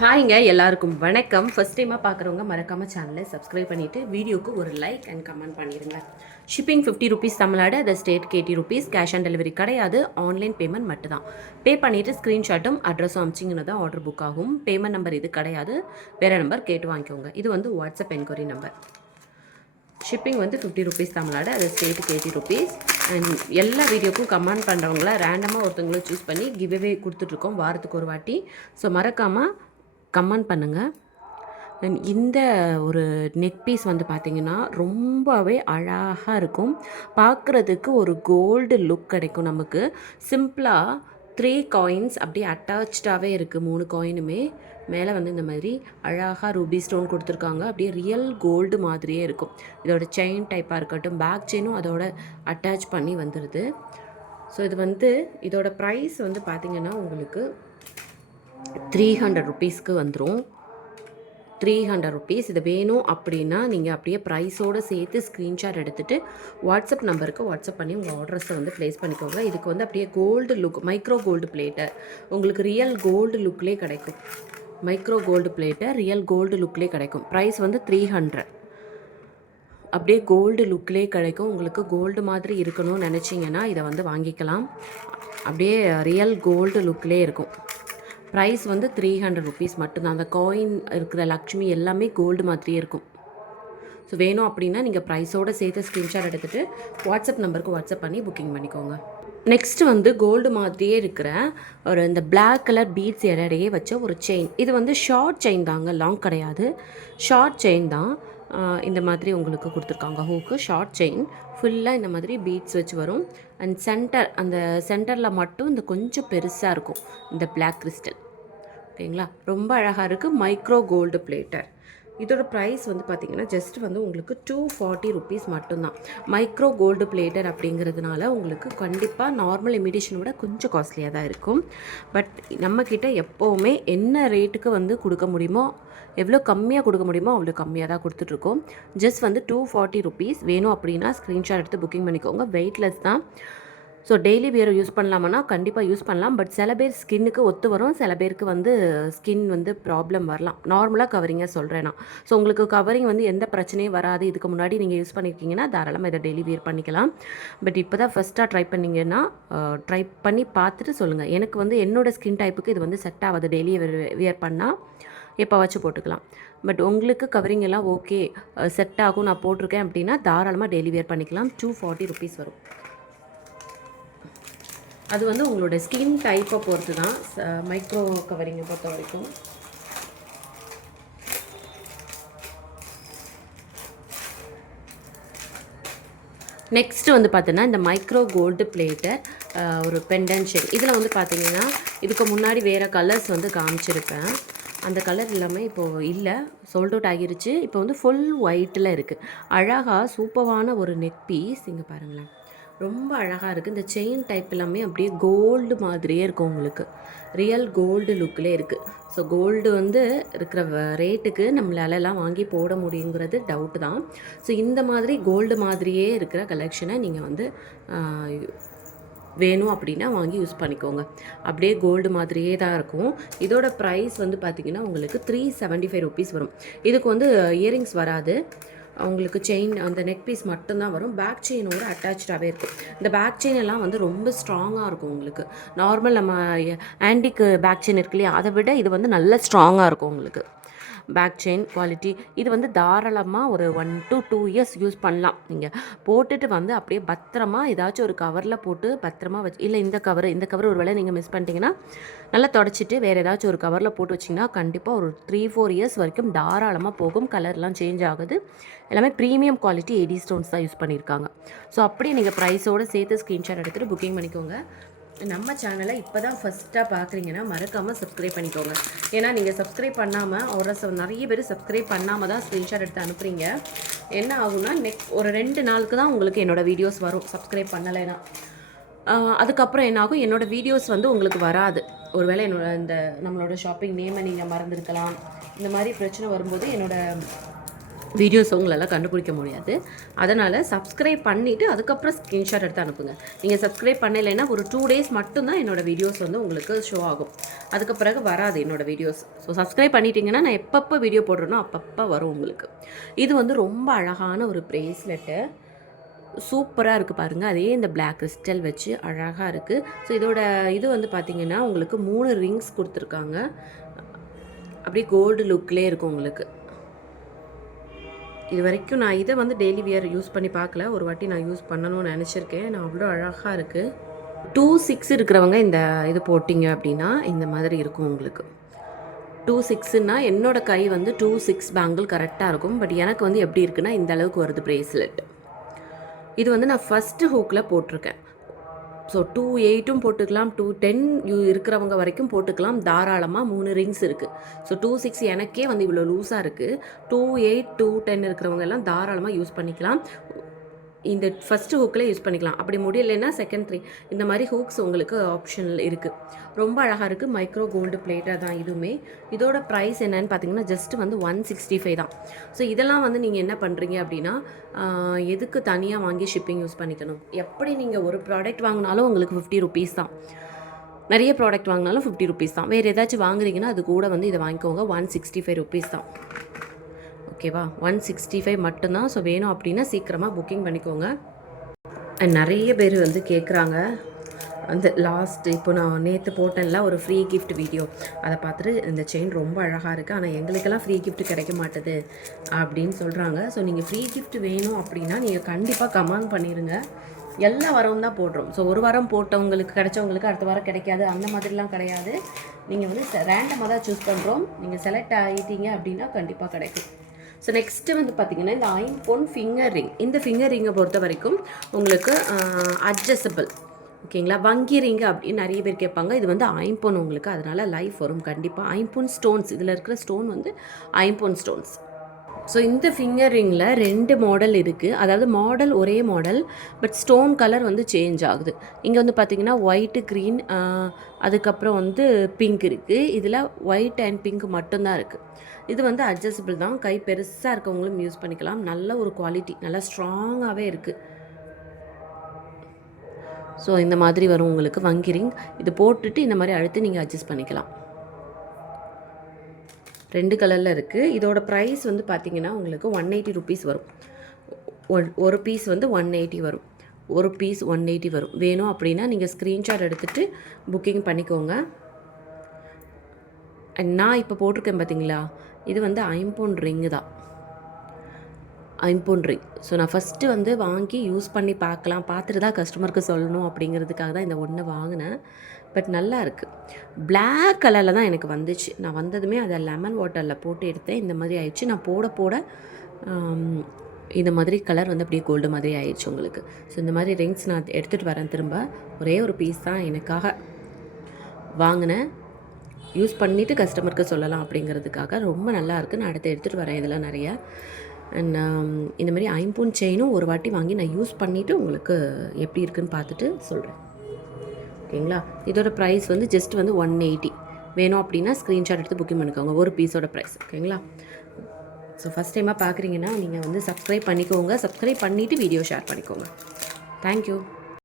ஹாய்ங்க எல்லாருக்கும் வணக்கம். ஃபர்ஸ்ட் டைமாக பார்க்குறவங்க மறக்காமல் சேனலை சப்ஸ்கிரைப் பண்ணிவிட்டு வீடியோக்கு ஒரு லைக் அண்ட் கமெண்ட் பண்ணிடுங்க ஷிப்பிங் ஃபிஃப்டி ருபீஸ் தமிழ்நாடு அது ஸ்டேட் கேட்டி ருபீஸ் கேஷ் ஆன் டெலிவரி கிடையாது ஆன்லைன் பேமெண்ட் மட்டும் தான் பே பண்ணிவிட்டு ஸ்க்ரீன்ஷாட்டும் அட்ரஸும் அமிச்சிங்கன்னா தான் ஆர்டர் புக் ஆகும். பேமெண்ட் நம்பர் இது கிடையாது வேறு நம்பர் கேட்டு வாங்கிக்கோங்க. இது வந்து வாட்ஸ்அப் என்கொயரி நம்பர் ஷிப்பிங் வந்து ஃபிஃப்டி ருபீஸ் தமிழ்நாடு அது ஸ்டேட் எயிட்டி ருபீஸ் அண்ட் எல்லா வீடியோக்கும் கமெண்ட் பண்ணுறவங்கள ரேண்டமாக ஒருத்தவங்களும் சூஸ் பண்ணி கிவ்அவே கொடுத்துட்ருக்கோம் வாரத்துக்கு ஒரு வாட்டி. ஸோ மறக்காமல் கமெண்ட் பண்ணுங்கள் இந்த ஒரு நெக் பீஸ் வந்து பார்த்திங்கன்னா ரொம்பவே அழகாக இருக்கும். பார்க்குறதுக்கு ஒரு கோல்டு லுக் கிடைக்கும் நமக்கு. சிம்பிளாக த்ரீ காயின்ஸ் அப்படியே அட்டாச்சாகவே இருக்குது மூணு காயினுமே. மேலே வந்து இந்த மாதிரி அழகாக ரூபி ஸ்டோன் கொடுத்துருக்காங்க. அப்படியே ரியல் கோல்டு மாதிரியே இருக்கும். இதோட செயின் டைப்பாக இருக்கட்டும் பேக் செயினும் அதோட அட்டாச் பண்ணி வந்துடுது ஸோ இது வந்து இதோட ப்ரைஸ் வந்து பார்த்திங்கன்னா உங்களுக்கு த்ரீ ஹண்ட்ரட் ருபீஸ்க்கு வந்துடும் த்ரீ ஹண்ட்ரட் ருபீஸ் இது வேணும் அப்படின்னா நீங்கள் அப்படியே ப்ரைஸோடு சேர்த்து ஸ்க்ரீன்ஷாட் எடுத்துகிட்டு வாட்ஸ்அப் நம்பருக்கு வாட்ஸ்அப் பண்ணி உங்கள் ஆர்டர்ஸை வந்து ப்ளேஸ் பண்ணிக்கோங்க. இதுக்கு வந்து அப்படியே கோல்டு லுக் மைக்ரோ கோல்டு பிளேட்டை உங்களுக்கு ரியல் கோல்டு லுக்லேயே கிடைக்கும். மைக்ரோ கோல்டு பிளேட்டை ரியல் கோல்டு லுக்லேயே கிடைக்கும். ப்ரைஸ் வந்து த்ரீ ஹண்ட்ரட் அப்படியே கோல்டு லுக்லேயே கிடைக்கும். உங்களுக்கு கோல்டு மாதிரி இருக்கணும்னு நினச்சிங்கன்னா இதை வந்து வாங்கிக்கலாம். அப்படியே ரியல் கோல்டு லுக்லேயே இருக்கும். ப்ரைஸ் வந்து த்ரீ ஹண்ட்ரட் ருபீஸ் மட்டும்தான். அந்த காயின் இருக்கிற லக்ஷ்மி எல்லாமே கோல்டு மாதிரியே இருக்கும். ஸோ வேணும் அப்படின்னா நீங்கள் ப்ரைஸோடு சேர்த்து ஸ்க்ரீன்ஷாட் எடுத்துகிட்டு வாட்ஸ்அப் நம்பருக்கு வாட்ஸ்அப் பண்ணி புக்கிங் பண்ணிக்கோங்க. நெக்ஸ்ட் வந்து கோல்டு மாதிரியே இருக்கிற ஒரு இந்த பிளாக் கலர் பீட்ஸ் இடையே வச்ச ஒரு செயின் இது வந்து ஷார்ட் செயின் தாங்க. லாங் கிடையாது. ஷார்ட் செயின் தான். இந்த மாதிரி உங்களுக்கு கொடுத்துருக்காங்க. ஹூக்கு ஷார்ட் செயின் ஃபுல்லாக இந்த மாதிரி பீட்ஸ் வச்சு வரும். அண்ட் சென்டர் அந்த சென்டரில் மட்டும் இந்த கொஞ்சம் பெருசாக இருக்கும். இந்த பிளாக் கிறிஸ்டல் ஓகேங்களா? ரொம்ப அழகாக இருக்குது மைக்ரோ கோல்டு பிளேட்டர் இதோட ப்ரைஸ் வந்து பார்த்திங்கன்னா ஜஸ்ட் வந்து உங்களுக்கு டூ ஃபார்ட்டி ருபீஸ் மட்டும்தான். மைக்ரோ கோல்டு பிளேட்டர் அப்படிங்கிறதுனால உங்களுக்கு கண்டிப்பாக நார்மல் இமிடேஷனை விட கொஞ்சம் காஸ்ட்லியாக தான் இருக்கும். பட் நம்மக்கிட்ட எப்போவுமே என்ன ரேட்டுக்கு வந்து கொடுக்க முடியுமோ எவ்வளோ கம்மியாக கொடுக்க முடியுமோ அவ்வளோ கம்மியாக தான் கொடுத்துட்ருக்கோம். ஜஸ்ட் வந்து டூ ஃபார்ட்டி ருபீஸ் வேணும் அப்படின்னா ஸ்க்ரீன்ஷாட் எடுத்து புக்கிங் பண்ணிக்கோங்க. வெயிட்லெஸ் தான். ஸோ டெய்லி வியர் யூஸ் பண்ணலாமான்னா கண்டிப்பாக யூஸ் பண்ணலாம். பட் சில பேர் ஸ்கின்னுக்கு ஒத்து வரும். சில பேருக்கு வந்து ஸ்கின் வந்து ப்ராப்ளம் வரலாம். நார்மலாக கவரிங்கை சொல்கிறேன் நான். ஸோ உங்களுக்கு கவரிங் வந்து எந்த பிரச்சனையும் வராது. இதுக்கு முன்னாடி நீங்கள் யூஸ் பண்ணியிருக்கீங்கன்னா தாராளமாக இதை டெய்லி வியர் பண்ணிக்கலாம். பட் இப்போ தான் ஃபஸ்ட்டாக ட்ரை பண்ணீங்கன்னா ட்ரை பண்ணி பார்த்துட்டு சொல்லுங்கள் எனக்கு வந்து என்னோட ஸ்கின் டைப்புக்கு இது வந்து செட் ஆகாது. டெய்லி வியர் பண்ணால் எப்போ வச்சு போட்டுக்கலாம். பட் உங்களுக்கு கவரிங் எல்லாம் ஓகே செட் ஆகும். நான் போட்டிருக்கேன் அப்படின்னா தாராளமாக டெய்லி வியர் பண்ணிக்கலாம். டூ ஃபார்ட்டி ருபீஸ் வரும். அது வந்து உங்களோட ஸ்கின் டைப்பை பொறுத்து தான் மைக்ரோ கவரிங்கை பொறுத்த வரைக்கும். நெக்ஸ்ட்டு வந்து பார்த்தீங்கன்னா இந்த மைக்ரோ கோல்டு பிளேட்டை ஒரு பெண்டன் ஷேட் இதில் வந்து பார்த்தீங்கன்னா இதுக்கு முன்னாடி வேறு கலர்ஸ் வந்து காமிச்சிருப்பேன். அந்த கலர் எல்லாமே இப்போது இல்லை. சோல்ட் அவுட் ஆகிருச்சு. இப்போ வந்து ஃபுல் ஒயிட்டில் இருக்குது அழகாக சூப்பரான ஒரு நெக் பீஸ் இங்கே பாருங்களேன். ரொம்ப அழகாக இருக்குது இந்த செயின் டைப் எல்லாமே அப்படியே கோல்டு மாதிரியே இருக்கும் உங்களுக்கு. ரியல் கோல்டு லுக்கிலே இருக்குது ஸோ கோல்டு வந்து இருக்கிற ரேட்டுக்கு நம்மளாலலாம் வாங்கி போட முடியுங்கிறது டவுட்டு தான். ஸோ இந்த மாதிரி கோல்டு மாதிரியே இருக்கிற கலெக்ஷனை நீங்கள் வந்து வேணும் அப்படின்னா வாங்கி யூஸ் பண்ணிக்கோங்க. அப்படியே கோல்டு மாதிரியே தான் இருக்கும். இதோட ப்ரைஸ் வந்து பார்த்திங்கன்னா உங்களுக்கு த்ரீ செவன்ட்டி ஃபைவ் ருபீஸ் வரும். இதுக்கு வந்து இயரிங்ஸ் வராது. உங்களுக்கு செயின் அந்த நெக் பீஸ் மட்டும்தான் வரும். பேக் செயினோட அட்டாச்சாகவே இருக்கும் இந்த பேக் செயின் எல்லாம் வந்து ரொம்ப ஸ்ட்ராங்காக இருக்கும் உங்களுக்கு. நார்மல் நம்ம ஆன்டிக்கு பேக் செயின் இருக்கு இல்லையா? அதை விட இது வந்து நல்ல ஸ்ட்ராங்காக இருக்கும் உங்களுக்கு. பேக் செயின் குவாலிட்டி இது வந்து தாராளமாக ஒரு one to two years use பண்ணலாம். நீங்கள் போட்டுட்டு வந்து அப்படியே பத்திரமா ஏதாச்சும் ஒரு கவரில் போட்டு பத்திரமா வச்சு இல்லை இந்த கவர் இந்த கவர் ஒரு வேளை நீங்கள் மிஸ் பண்ணிட்டீங்கன்னா நல்லா தொடச்சிட்டு வேறு ஏதாச்சும் ஒரு கவரில் போட்டு வச்சிங்கன்னா கண்டிப்பாக ஒரு த்ரீ ஃபோர் இயர்ஸ் வரைக்கும் தாராளமாக போகும். கலர்லாம் சேஞ்ச் ஆகுது. எல்லாமே premium quality A D stones தான் யூஸ் பண்ணியிருக்காங்க ஸோ அப்படியே நீங்கள் ப்ரைஸோடு சேர்த்து ஸ்க்ரீன்ஷாட் எடுத்துகிட்டு புக்கிங் பண்ணிக்கோங்க. நம்ம சேனலை இப்போ தான் ஃபஸ்ட்டாக பார்க்குறீங்கன்னா மறக்காமல் சப்ஸ்கிரைப் பண்ணிக்கோங்க. ஏன்னா நீங்கள் சப்ஸ்கிரைப் பண்ணாமல் ஒரு ச- நிறைய பேர் சப்ஸ்கிரைப் பண்ணாமல் தான் ஸ்க்ரீன்ஷாட் எடுத்து அனுப்புகிறீங்க என்ன ஆகும்னா நெக் ஒரு ரெண்டு நாளுக்கு தான் உங்களுக்கு என்னோடய வீடியோஸ் வரும். சப்ஸ்கிரைப் பண்ணலைன்னா. அதுக்கப்புறம் என்னாகும் என்னோடய வீடியோஸ் வந்து உங்களுக்கு வராது. ஒருவேளை என்னோட இந்த நம்மளோட ஷாப்பிங் நேமை நீங்கள் மறந்துருக்கலாம். இந்த மாதிரி பிரச்சனை வரும்போது என்னோடய வீடியோஸ் உங்களால் கண்டுபிடிக்க முடியாது. அதனால் சப்ஸ்கிரைப் பண்ணிவிட்டு அதுக்கப்புறம் ஸ்க்ரீன்ஷாட் எடுத்து அனுப்புங்க. நீங்கள் சப்ஸ்கிரைப் பண்ணலைன்னா ஒரு டூ டேஸ் மட்டும்தான் என்னோடய வீடியோஸ் வந்து உங்களுக்கு ஷோ ஆகும். அதுக்கு பிறகு வராது என்னோடய வீடியோஸ் ஸோ சப்ஸ்கிரைப் பண்ணிட்டீங்கன்னா நான் எப்பப்போ வீடியோ போடுறேனோ அப்பப்போ வரும் உங்களுக்கு. இது வந்து ரொம்ப அழகான ஒரு ப்ரேஸ்லெட்டு சூப்பராக இருக்குது பாருங்கள் அதே இந்த பிளாக் கிறிஸ்டல் வச்சு அழகாக இருக்குது ஸோ இதோட இது வந்து பார்த்திங்கன்னா உங்களுக்கு மூணு ரிங்ஸ் கொடுத்துருக்காங்க. அப்படியே கோல்டு லுக்லேயே இருக்கும் உங்களுக்கு. இது வரைக்கும் நான் இதை வந்து டெய்லி வியர் யூஸ் பண்ணி பார்க்கல. ஒரு வாட்டி நான் யூஸ் பண்ணணும்னு நினச்சிருக்கேன். நான் அவ்வளோ அழகாக இருக்குது டூ சிக்ஸ் இருக்கிறவங்க இந்த இது போட்டிங்க அப்படின்னா இந்த மாதிரி இருக்கும் உங்களுக்கு. டூ சிக்ஸுன்னா என்னோட கை வந்து டூ சிக்ஸ் பேங்கிள் கரெக்டாக இருக்கும். பட் எனக்கு வந்து எப்படி இருக்குன்னா இந்த அளவுக்கு வருது ப்ரேஸ்லெட் இது வந்து நான் ஃபஸ்ட்டு ஹூக்கில் போட்டிருக்கேன். ஸோ டூ எயிட்டும் போட்டுக்கலாம். டூ டென் இருக்கிறவங்க வரைக்கும் போட்டுக்கலாம். தாராளமாக மூணு ரிங்ஸ் இருக்குது ஸோ டூ சிக்ஸ் எனக்கே வந்து இவ்வளோ லூஸாக இருக்குது டூ எயிட் டூ டென் இருக்கிறவங்க எல்லாம் தாராளமாக யூஸ் பண்ணிக்கலாம். இந்த ஃபஸ்ட்டு ஹூக்கில் யூஸ் பண்ணிக்கலாம். அப்படி முடியலைன்னா செகண்ட் த்ரீ இந்த மாதிரி ஹூக்ஸ் உங்களுக்கு ஆப்ஷனில் இருக்குது ரொம்ப அழகாக இருக்குது மைக்ரோ கோல்டு பிளேட்டாக தான் இதுவுமே. இதோட ப்ரைஸ் என்னன்னு பார்த்தீங்கன்னா ஜஸ்ட் வந்து ஒன் சிக்ஸ்டி ஃபைவ் தான். ஸோ இதெல்லாம் வந்து நீங்கள் என்ன பண்ணுறீங்க அப்படின்னா எதுக்கு தனியாக வாங்கி ஷிப்பிங் யூஸ் பண்ணிக்கணும்? எப்படி நீங்கள் ஒரு ப்ராடக்ட் வாங்கினாலும் உங்களுக்கு ஃபிஃப்டி ருபீஸ் தான். நிறைய ப்ராடக்ட் வாங்கினாலும் ஃபிஃப்டி ருபீஸ் தான். வேறு ஏதாச்சும் வாங்குறீங்கன்னா அது கூட வந்து இதை வாங்கிக்கோங்க. ஒன் சிக்ஸ்டி ஃபைவ் ருபீஸ் தான். ஓகேவா? ஒன் சிக்ஸ்டி ஃபைவ் மட்டும்தான். ஸோ வேணும் அப்படின்னா சீக்கிரமாக புக்கிங் பண்ணிக்கோங்க. நிறைய பேர் வந்து கேட்குறாங்க அந்த லாஸ்ட் இப்போ நான் நேற்று போட்டேன்ல ஒரு ஃப்ரீ கிஃப்ட் வீடியோ அதை பார்த்துட்டு இந்த செயின் ரொம்ப அழகாக இருக்குது ஆனால் எங்களுக்கெல்லாம் ஃப்ரீ கிஃப்ட் கிடைக்க மாட்டுது அப்படின்னு சொல்கிறாங்க ஸோ நீங்கள் ஃப்ரீ கிஃப்ட் வேணும் அப்படின்னா நீங்கள் கண்டிப்பாக கமெண்ட் பண்ணிடுங்க எல்லா வாரமும் தான் போடுறோம். ஸோ ஒரு வாரம் போட்டவங்களுக்கு கிடைச்சவங்களுக்கு அடுத்த வாரம் கிடைக்காது. அந்த மாதிரிலாம் கிடையாது. நீங்கள் வந்து ரேண்டமாக தான் சூஸ் பண்ணுறோம் நீங்கள் செலக்ட் ஆகிட்டீங்க அப்படின்னா கண்டிப்பாக கிடைக்கும். ஸோ நெக்ஸ்ட்டு வந்து பார்த்திங்கன்னா இந்த ஐம்பொன் ஃபிங்கர் ரிங் இந்த ஃபிங்கர் ரிங்கை பொறுத்த வரைக்கும் உங்களுக்கு அட்ஜஸ்டபிள் ஓகேங்களா வங்கி ரிங் அப்படின்னு நிறைய பேர் கேட்பாங்க. இது வந்து ஐம்பொன் உங்களுக்கு. அதனால் லைஃப் வரும் கண்டிப்பாக ஐம்பொன் ஸ்டோன்ஸ் இதில் இருக்கிற ஸ்டோன் வந்து ஐம்பொன் ஸ்டோன்ஸ் ஸோ இந்த ஃபிங்கர் ரிங்கில் ரெண்டு மாடல் இருக்குது அதாவது மாடல் ஒரே மாடல் பட் ஸ்டோன் கலர் வந்து சேஞ்ச் ஆகுது. இங்கே வந்து பார்த்திங்கன்னா ஒயிட்டு க்ரீன் அதுக்கப்புறம் வந்து பிங்க் இருக்குது இதில் ஒயிட் அண்ட் பிங்க் மட்டும்தான் இருக்குது இது வந்து அட்ஜஸ்டபிள் தான். கை பெருசாக இருக்கவங்களும் யூஸ் பண்ணிக்கலாம். நல்ல ஒரு குவாலிட்டி நல்லா ஸ்ட்ராங்காகவே இருக்குது ஸோ இந்த மாதிரி வரும் உங்களுக்கு வங்கி ரிங் இது போட்டுட்டு இந்த மாதிரி அழுத்தி நீங்கள் அட்ஜஸ்ட் பண்ணிக்கலாம். ரெண்டு கலரில் இருக்குது இதோட ப்ரைஸ் வந்து பார்த்திங்கன்னா உங்களுக்கு ஒன் எயிட்டி ருபீஸ் வரும். ஒன் ஒரு பீஸ் வந்து ஒன் எயிட்டி வரும். ஒரு பீஸ் ஒன் எயிட்டி வரும். வேணும் அப்படின்னா நீங்கள் ஸ்க்ரீன்ஷாட் எடுத்துகிட்டு புக்கிங் பண்ணிக்கோங்க. நான் இப்போ போட்டிருக்கேன் பார்த்தீங்களா இது வந்து ஐம்பொன் ரிங்கு தான். ஐம்பொன் ரிங். ஸோ நான் ஃபஸ்ட்டு வந்து வாங்கி யூஸ் பண்ணி பார்க்கலாம். பார்த்துட்டு தான் கஸ்டமருக்கு சொல்லணும் அப்படிங்கிறதுக்காக தான் இந்த ஒன்று வாங்கினேன். பட் நல்லா இருக்குது பிளாக் கலரில் தான் எனக்கு வந்துச்சு. நான் வந்ததுமே அதை லெமன் வாட்டரில் போட்டு எடுத்தேன். இந்த மாதிரி ஆயிடுச்சு. நான் போட போட இந்த மாதிரி கலர் வந்து அப்படியே கோல்டு மாதிரி ஆயிடுச்சு உங்களுக்கு. ஸோ இந்த மாதிரி ரிங்ஸ் நான் எடுத்துகிட்டு வரேன் திரும்ப. ஒரே ஒரு பீஸ் தான் எனக்காக வாங்கினேன். யூஸ் பண்ணிவிட்டு கஸ்டமருக்கு சொல்லலாம் அப்படிங்கிறதுக்காக ரொம்ப நல்லா இருக்குது நான் அடுத்து எடுத்துகிட்டு வரேன் இதெல்லாம் நிறையா. அண்ட் um, இந்த மாதிரி ஐம்பூன் செயினும் ஒரு வாட்டி வாங்கி நான் யூஸ் பண்ணிவிட்டு உங்களுக்கு எப்படி இருக்குன்னு பார்த்துட்டு சொல்கிறேன் ஓகேங்களா? இதோட ப்ரைஸ் வந்து ஜஸ்ட் வந்து ஒன் எயிட்டி வேணும் அப்படின்னா ஸ்க்ரீன்ஷாட் எடுத்து புக்கிங் பண்ணிக்கோங்க. ஒரு பீஸோட ப்ரைஸ் ஓகேங்களா? ஸோ ஃபஸ்ட் டைமாக பார்க்குறீங்கன்னா நீங்கள் வந்து சப்ஸ்கிரைப் பண்ணிக்கோங்க. சப்ஸ்கிரைப் பண்ணிவிட்டு வீடியோ ஷேர் பண்ணிக்கோங்க. தேங்க்யூ